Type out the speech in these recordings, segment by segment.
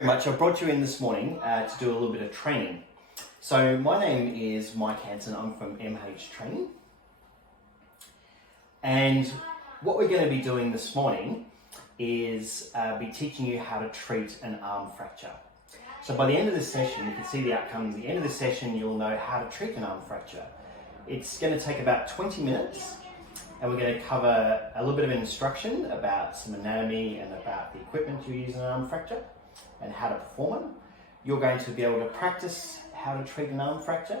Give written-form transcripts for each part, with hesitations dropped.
Very much. I brought you in this morning to do a little bit of training. So my name is Mike Hanson. I'm from MH Training. And what we're going to be doing this morning is be teaching you how to treat an arm fracture. So by the end of this session, you can see the outcome. At the end of the session, you'll know how to treat an arm fracture. It's going to take about 20 minutes. And we're going to cover a little bit of instruction about some anatomy and about the equipment you use in an arm fracture and how to perform it. You're going to be able to practice how to treat an arm fracture,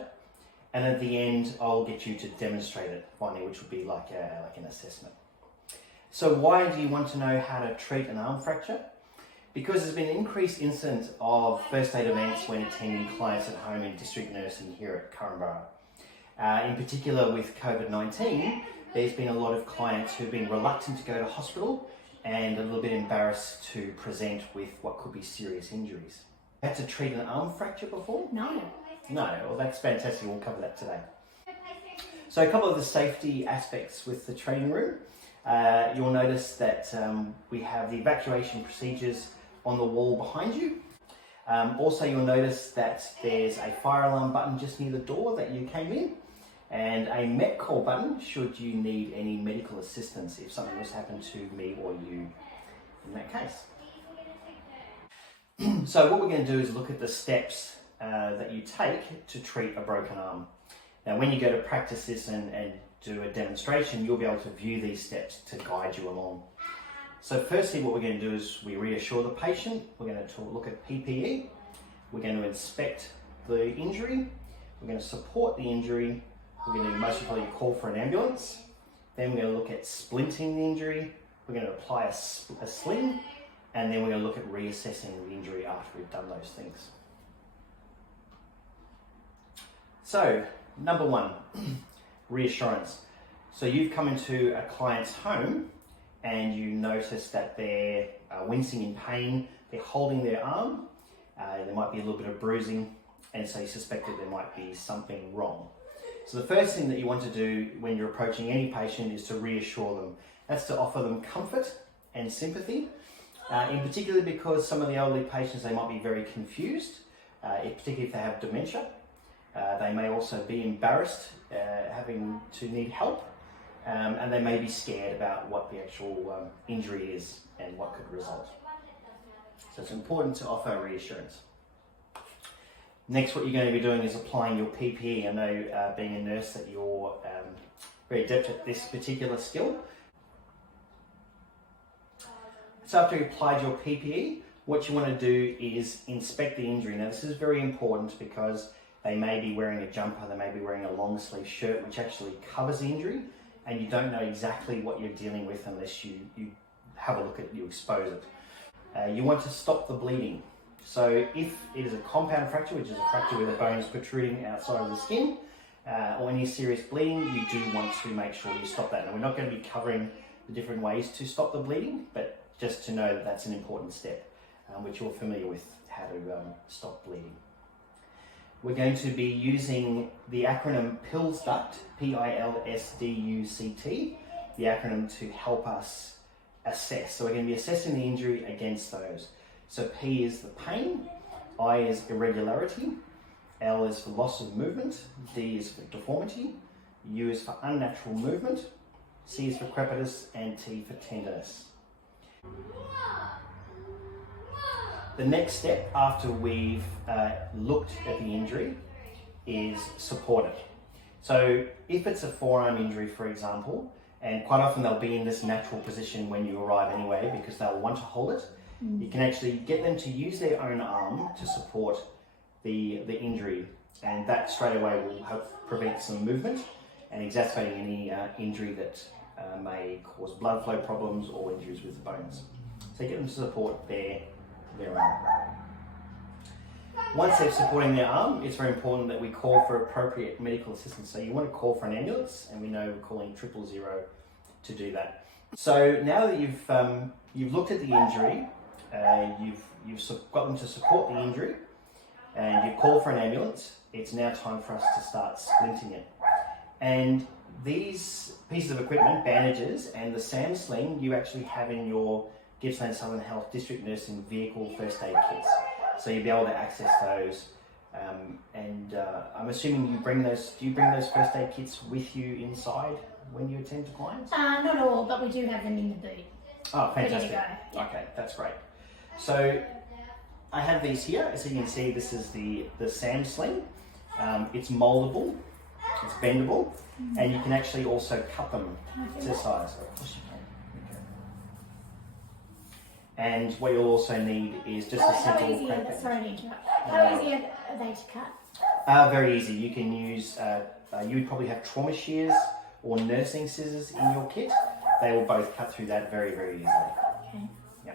and at the end I'll get you to demonstrate it finally, which will be like an assessment. So why do you want to know how to treat an arm fracture? Because there's been an increased incidence of first aid events when attending clients at home in district nursing here at Corumburra. In particular with COVID-19, there's been a lot of clients who've been reluctant to go to hospital and a little bit embarrassed to present with what could be serious injuries. Had to treat an arm fracture before? No. No, well that's fantastic, we'll cover that today. So a couple of the safety aspects with the training room. You'll notice that we have the evacuation procedures on the wall behind you. Also you'll notice that there's a fire alarm button just near the door that you came in, and a MET call button should you need any medical assistance if something was to happen to me or you in that case. So what we're going to do is look at the steps that you take to treat a broken arm. Now when you go to practice this and do a demonstration, you'll be able to view these steps to guide you along. So firstly what we're going to do is we reassure the patient. We're going to look at PPE. We're going to inspect the injury. We're going to support the injury. We're going to most probably call for an ambulance. Then we're going to look at splinting the injury. We're going to apply a sling, and then we're going to look at reassessing the injury after we've done those things. So, number one, reassurance. So you've come into a client's home and you notice that they're wincing in pain, they're holding their arm, there might be a little bit of bruising, and so you suspect that there might be something wrong. So the first thing that you want to do when you're approaching any patient is to reassure them. That's to offer them comfort and sympathy, in particular because some of the elderly patients, they might be very confused, particularly if they have dementia. They may also be embarrassed having to need help, and they may be scared about what the actual injury is and what could result. So it's important to offer reassurance. Next, what you're going to be doing is applying your PPE. I know being a nurse that you're very adept at this particular skill. So after you've applied your PPE, what you want to do is inspect the injury. Now this is very important because they may be wearing a jumper, they may be wearing a long sleeve shirt which actually covers the injury, and you don't know exactly what you're dealing with unless you have a look at it, you expose it. You want to stop the bleeding. So if it is a compound fracture, which is a fracture where the bone is protruding outside of the skin, or any serious bleeding, you do want to make sure you stop that. Now we're not going to be covering the different ways to stop the bleeding, but just to know that that's an important step, which you're familiar with, how to stop bleeding. We're going to be using the acronym PILSDUCT, P-I-L-S-D-U-C-T, the acronym to help us assess. So we're going to be assessing the injury against those. So P is the pain, I is irregularity, L is for loss of movement, D is for deformity, U is for unnatural movement, C is for crepitus, and T for tenderness. The next step after we've looked at the injury is support it. So if it's a forearm injury, for example, and quite often they'll be in this natural position when you arrive anyway because they'll want to hold it, you can actually get them to use their own arm to support the injury, and that straight away will help prevent some movement and exacerbating any injury that may cause blood flow problems or injuries with the bones. So get them to support their arm. Once they're supporting their arm, it's very important that we call for appropriate medical assistance. So you want to call for an ambulance, and we know we're calling 000 to do that. So now that you've looked at the injury, you've got them to support the injury, and you've called for an ambulance, it's now time for us to start splinting it. And these pieces of equipment, bandages, and the SAM sling, you actually have in your Gippsland Southern Health District Nursing Vehicle First Aid Kits. So you'll be able to access those. I'm assuming you bring those. Do you bring those first aid kits with you inside when you attend to clients? Not all, but we do have them in the boot. Oh, fantastic! Ready to go. Okay, that's great. So I have these here. As you can see, this is the SAM sling. It's moldable, it's bendable, and you can actually also cut them to size. Of course you can. Okay. And what you'll also need is just a simple crank band. Sorry to interrupt. How easy are they to cut? Very easy. You can use, you would probably have trauma shears or nursing scissors in your kit. They will both cut through that very, very easily. Okay. Yeah.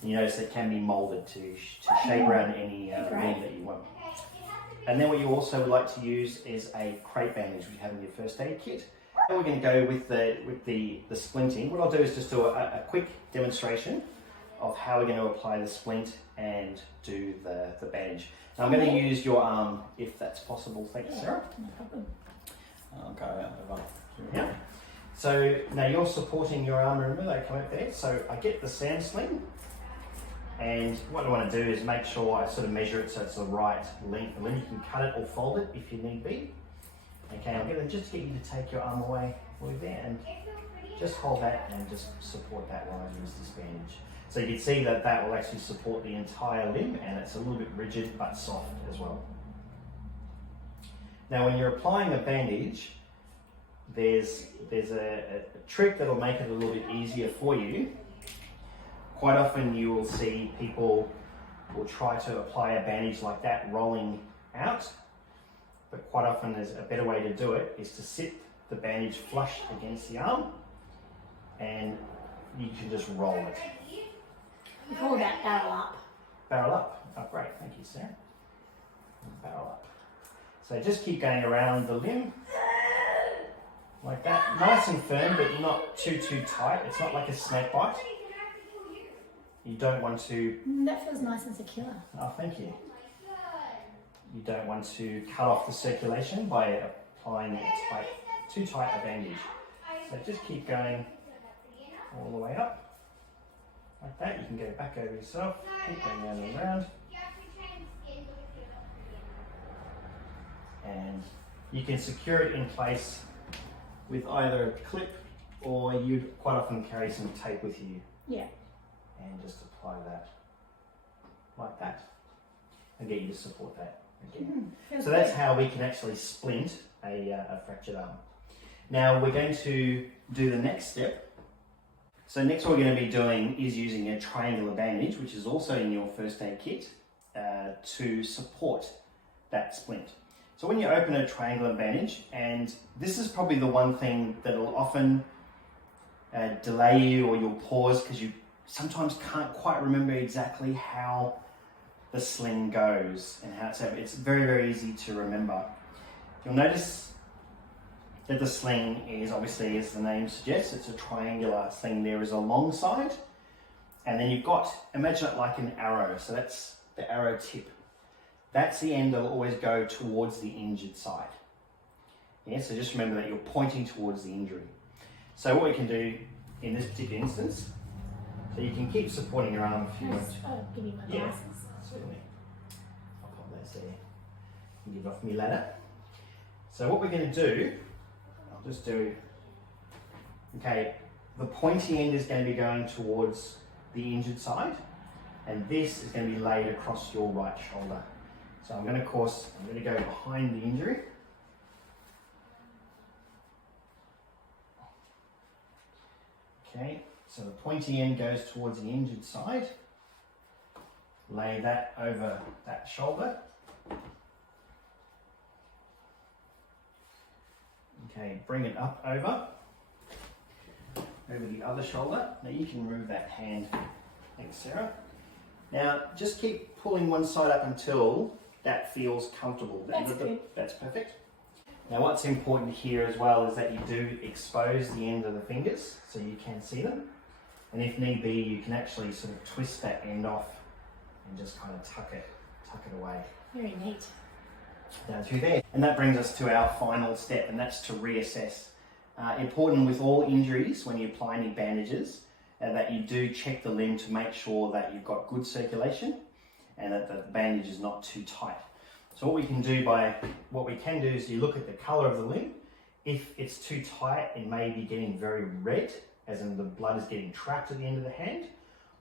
And you notice it can be molded to shape around any limb that you want. And then what you also would like to use is a crepe bandage, which you have in your first aid kit. And we're going to go with the splinting. What I'll do is just do a quick demonstration of how we're going to apply the splint and do the bandage. Now I'm going to use your arm if that's possible. Thank you, Sarah. No problem. I'll go over here. So now you're supporting your arm, remember they come out there. So I get the SAM sling, and what I want to do is make sure I sort of measure it so it's the right length. And then you can cut it or fold it if you need be. Okay, I'm going to just get you to take your arm away there and just hold that and just support that while I use this bandage. So you can see that that will actually support the entire limb, and it's a little bit rigid but soft as well. Now when you're applying a bandage, there's a trick that'll make it a little bit easier for you. Quite often you will see people will try to apply a bandage like that rolling out, but quite often there's a better way to do it is to sit the bandage flush against the arm and you can just roll it. We call that barrel up. Barrel up. Oh, great. Thank you, Sarah. Barrel up. So just keep going around the limb like that. Nice and firm, but not too tight. It's not like a snake bite. You don't want to... That feels nice and secure. Oh, thank you. You don't want to cut off the circulation by applying too tight a bandage. So just keep going all the way up. Like that. You can go back over yourself. Keep going round and round. And you can secure it in place with either a clip, or you'd quite often carry some tape with you. Yeah. And just apply that like that and get you to support that again. So that's how we can actually splint a fractured arm. Now we're going to do the next step. So next what we're going to be doing is using a triangular bandage, which is also in your first aid kit, to support that splint. So when you open a triangular bandage, and this is probably the one thing that will often delay you, or you'll pause because you sometimes can't quite remember exactly how the sling goes and how it's very, very easy to remember. You'll notice that the sling is obviously, as the name suggests, it's a triangular sling. There is a long side, and then you've got, imagine it like an arrow. So that's the arrow tip. That's the end that will always go towards the injured side. Yeah, so just remember that you're pointing towards the injury. So what we can do in this particular instance, so you can keep supporting your arm if you want. I'll give you my glasses. Certainly. I'll pop those there and give off my ladder. So what we're going to do, I'll just do, okay, the pointy end is going to be going towards the injured side, and this is going to be laid across your right shoulder. So I'm going to go behind the injury. Okay, so the pointy end goes towards the injured side. Lay that over that shoulder. Okay, bring it up over the other shoulder. Now you can remove that hand. Thanks, Sarah. Now just keep pulling one side up until that feels comfortable. That's good. That's perfect. Now what's important here as well is that you do expose the end of the fingers so you can see them. And if need be, you can actually sort of twist that end off and just kind of tuck it away. Very neat. Down through there. And that brings us to our final step, and that's to reassess. Important with all injuries when you apply any bandages, that you do check the limb to make sure that you've got good circulation and that the bandage is not too tight. So what we can do is you look at the colour of the limb. If it's too tight, it may be getting very red, as in the blood is getting trapped at the end of the hand,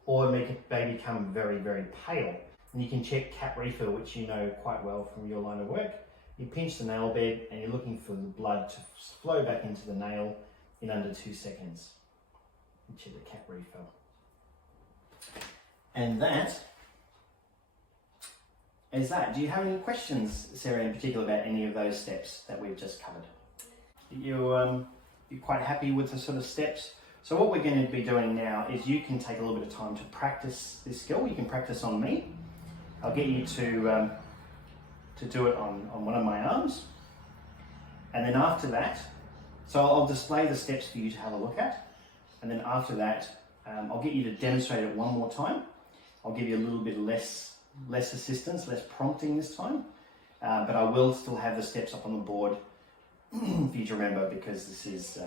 or it may become very, very pale. And you can check cap refill, which you know quite well from your line of work. You pinch the nail bed and you're looking for the blood to flow back into the nail in under 2 seconds. And check the cap refill. And that is that. Do you have any questions, Sarah, in particular about any of those steps that we've just covered? You're quite happy with the sort of steps? So what we're going to be doing now is you can take a little bit of time to practice this skill. You can practice on me. I'll get you to do it on one of my arms. And then after that, so I'll display the steps for you to have a look at. And then after that, I'll get you to demonstrate it one more time. I'll give you a little bit less assistance, less prompting this time. But I will still have the steps up on the board for you to remember, because this is,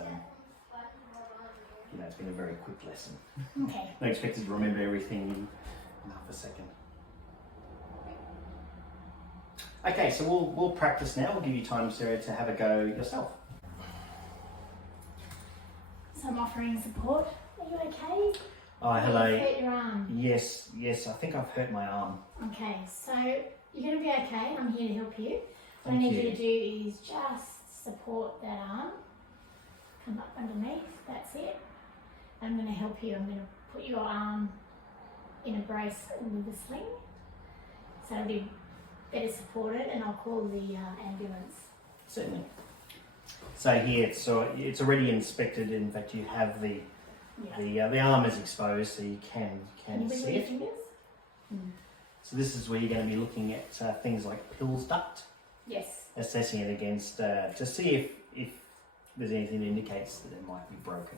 it's been a very quick lesson. Okay. Not expected to remember everything in half a second. Okay, so we'll practice now. We'll give you time, Sarah, to have a go yourself. So I'm offering support. Are you okay? Oh, hello. You hurt your arm. Yes, I think I've hurt my arm. Okay, so you're going to be okay. I'm here to help you. What I Thank need you you to do is just support that arm. Come up underneath. That's it. I'm going to help you. I'm going to put your arm in a brace with a sling. So it'll be better supported, and I'll call the ambulance. Certainly. So here, it's already inspected. In fact, you have the arm is exposed, so you can you see wiggle your it. fingers? So this is where you're going to be looking at things like Pill's duct. Yes. Assessing it against to see if there's anything that indicates that it might be broken.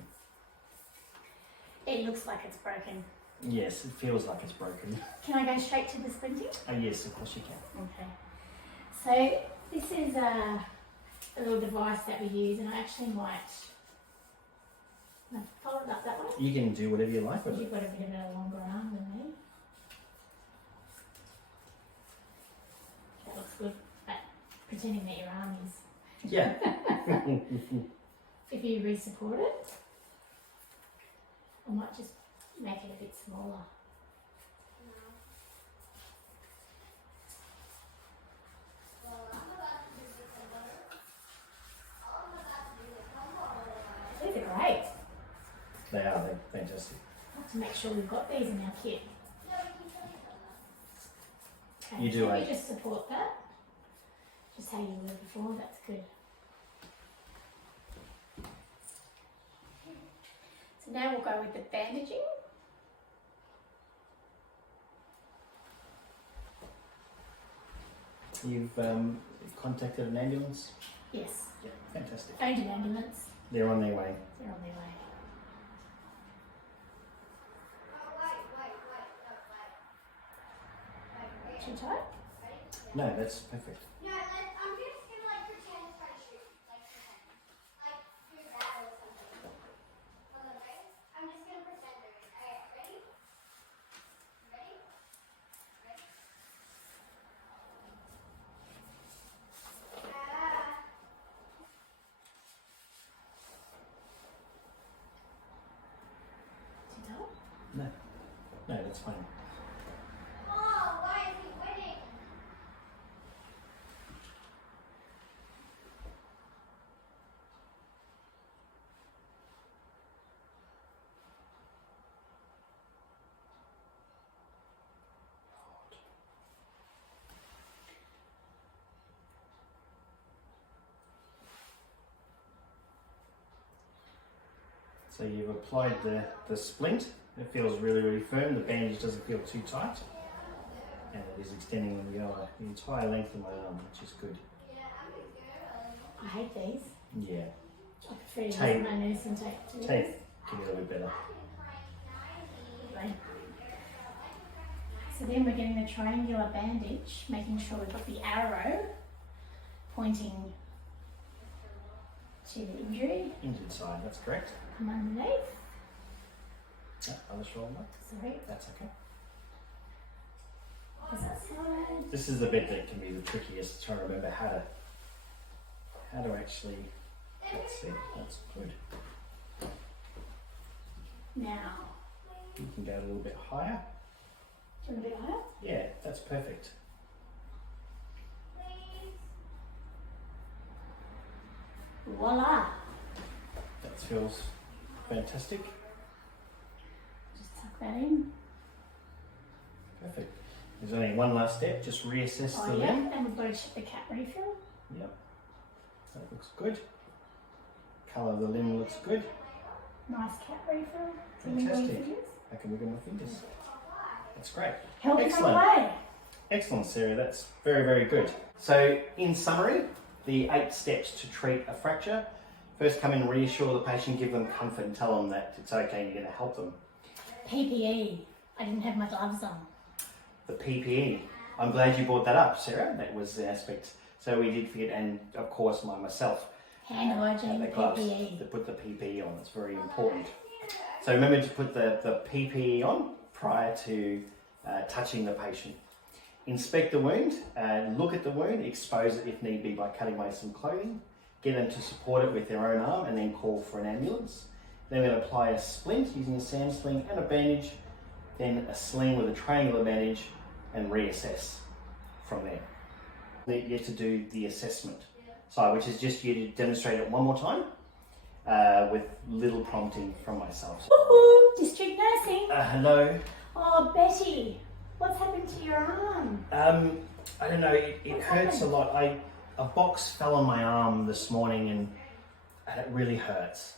It looks like it's broken. Yes, it feels like it's broken. Can I go straight to the splinting? Oh yes, of course you can. Okay. So this is a little device that we use, and I actually might fold it up that way. You can do whatever you like with it. You've got a bit of a longer arm than me. That looks good, but pretending that your arm is. Yeah. If you re-support it, I might just make it a bit smaller. These are great. They are, they're fantastic. I have to make sure we've got these in our kit. Okay, You do, so eh? you just support that. Just how you were before, that's good. So now we'll go with the bandaging. You've contacted an ambulance? Yes. Yeah, fantastic. Phoned an ambulance. They're on their way. They're on their way. Too tight? No, that's perfect. No, I'm just gonna pretend it's my shoe. Pretend. Do that or something. Okay? I'm just gonna pretend it. Alright, ready? Ready? Ready? Too tight? No, that's fine. Oh, why is he winning? So you've applied the splint. It feels really, really firm. The bandage doesn't feel too tight. And it is extending the entire length of my arm, which is good. I hate these. Yeah. I prefer to Tape. use my nursing tape to Tape can be a little bit better. Right. So then we're getting the triangular bandage, making sure we've got the arrow pointing to the injury. Injured side, that's correct. Come underneath. Yeah, other shoulder. Sorry. That's okay. Is that side? This is the bit that can be the trickiest, trying to remember how to actually, let's see, that's good. Now, You can go a little bit higher. a little bit higher. Yeah, that's perfect. Voila! That feels fantastic. Just tuck that in. Perfect. There's only one last step, just reassess Oh the yeah, limb. and we've got to check the cap refill. Yep, that looks good. Colour of the limb looks good. Nice cap refill. Can you Fantastic. move your fingers? I can wiggle my fingers. That's great. Help it Excellent. away. Excellent, Sarah. That's very, very good. So, in summary, the 8 steps to treat a fracture. First, come in, reassure the patient, give them comfort, and tell them that it's okay. You're going to help them. PPE. I didn't have my gloves on. The PPE. I'm glad you brought that up, Sarah. That was the aspect. So we did forget, and of course, myself. Hand hygiene, the gloves PPE. to put the PPE on. It's very important. So remember to put the PPE on prior to touching the patient. Inspect the wound, look at the wound, expose it if need be by cutting away some clothing, get them to support it with their own arm and then call for an ambulance. Then we'll apply a splint using a sand sling and a bandage, then a sling with a triangular bandage and reassess from there. You get to do the assessment side, which is just you to demonstrate it one more time with little prompting from myself. Woohoo! District nursing. Hello. Oh, Betty, what's happened to your arm? I don't know, it What's hurts happened? a lot. A box fell on my arm this morning and it really hurts.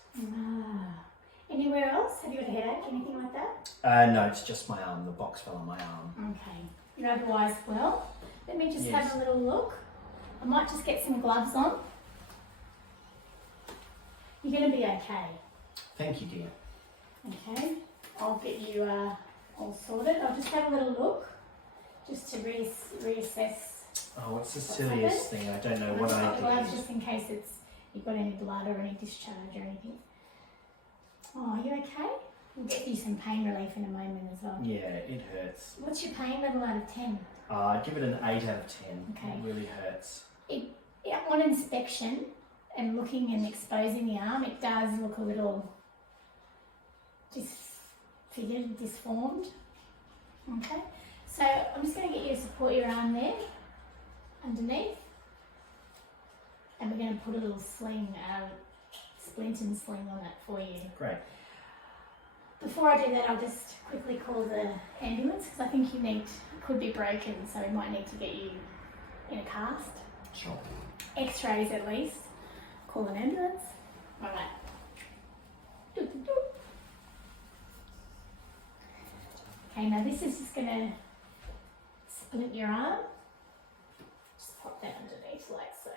Anywhere else? Have you got a headache? Anything like that? No, it's just my arm. The box fell on my arm. Okay. You're otherwise well. Let me just Yes. have a little look. I might just get some gloves on. You're going to be okay. Thank you, dear. Okay. I'll get you all sorted. I'll just have a little look just to reassess. Oh, what's the What's silliest thing? I don't know what I've I got gloves did. just in case you've got any blood or any discharge or anything. Oh, are you okay? We'll get you some pain relief in a moment as well. Yeah, it hurts. What's your pain level out of 10? I'd give it an 8 out of 10. Okay. It really hurts. On inspection and looking and exposing the arm, it does look a little disfigured, disformed. Okay, so I'm just going to get you to support your arm there, underneath, and we're going to put a little sling, splint and sling on that for you. Great. Before I do that, I'll just quickly call the ambulance because I think could be broken, so we might need to get you in a cast. Sure. X-rays at least. Call an ambulance. All right. Doop, doop, doop. Okay, now this is just going to splint your arm. Just pop that underneath like so.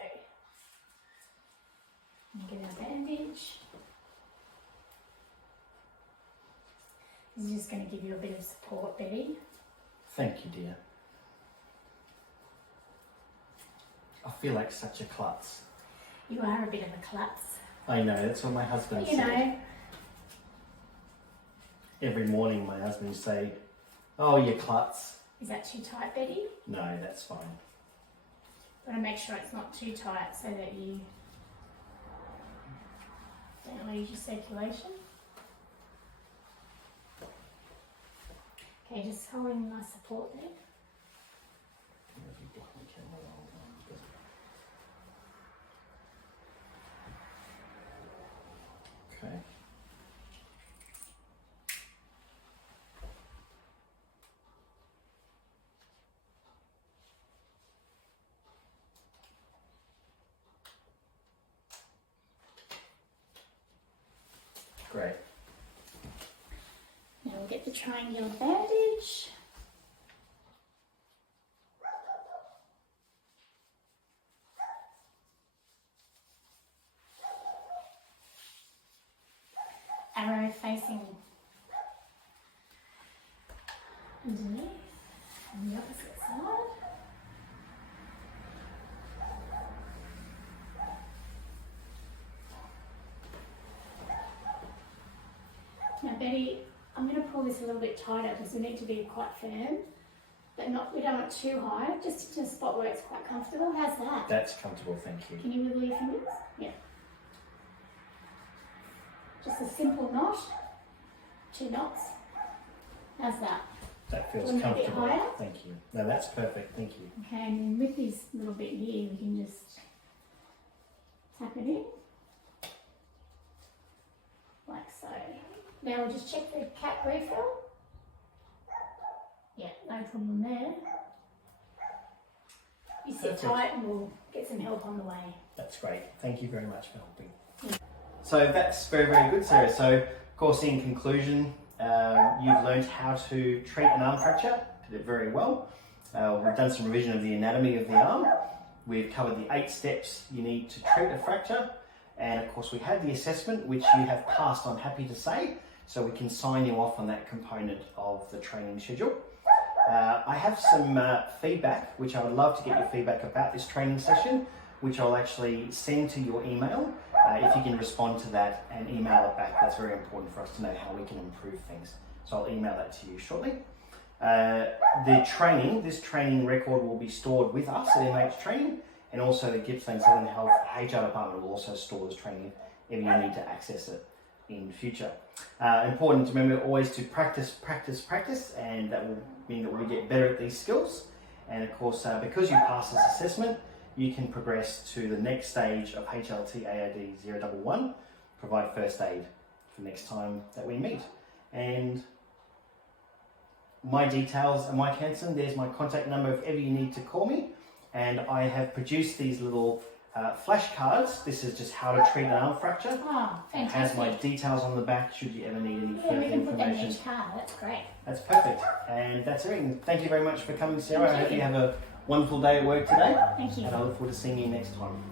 And get our bandage. This is just going to give you a bit of support, Betty. Thank you, dear. I feel like such a klutz. You are a bit of a klutz. I know, that's what my husband You said. know, Every morning my husband would say, "Oh, you klutz." is that too tight, Betty? No, that's fine. You want to make sure it's not too tight so that you don't lose your circulation. Okay, just holding my support there. Okay. Great. Now we'll get the triangular bandage. Arrow facing underneath on the opposite side. Now Betty, I'm going to pull this a little bit tighter because we need to be quite firm. but not, we don't want it too high, just to a spot where it's quite comfortable. How's that? That's comfortable, thank you. Can you wiggle your fingers? Yeah. Just a simple knot, 2 knots. How's that? That feels Want it a bit comfortable. higher? Thank you. No, that's perfect, thank you. Okay, and then with this little bit here, we can just tap it in, like so. Now we'll just check the cap refill. Yeah, no problem there. You sit Perfect. tight and we'll get some help on the way. That's great. Thank you very much for helping. So that's very, very good, Sarah. So, of course, in conclusion, you've learned how to treat an arm fracture. Did it very well. We've done some revision of the anatomy of the arm. We've covered the 8 steps you need to treat a fracture. And, of course, we had the assessment, which you have passed, I'm happy to say. So we can sign you off on that component of the training schedule. I have some feedback, which I would love to get your feedback about this training session, which I'll actually send to your email. If you can respond to that and email it back, that's very important for us to know how we can improve things. So I'll email that to you shortly. This training record will be stored with us at MH Training, and also the Gippsland Southern Health HR department will also store this training if you need to access it in future. Important to remember always to practice, practice, practice, and that will mean that we get better at these skills. And of course, because you pass this assessment, you can progress to the next stage of HLT AAD 011, provide first aid for next time that we meet. And my details are Mike Hanson. There's my contact number if ever you need to call me. And I have produced these little flashcards. This is just how to treat an arm fracture. Oh, It has fantastic. my details on the back should you ever need any Yeah, further we can put that in information. each card. That's great. That's perfect. And that's everything. Thank you very much for coming, Sarah. I Thank hope you. you have a wonderful day at work today. Thank you. And I look forward to seeing you next time.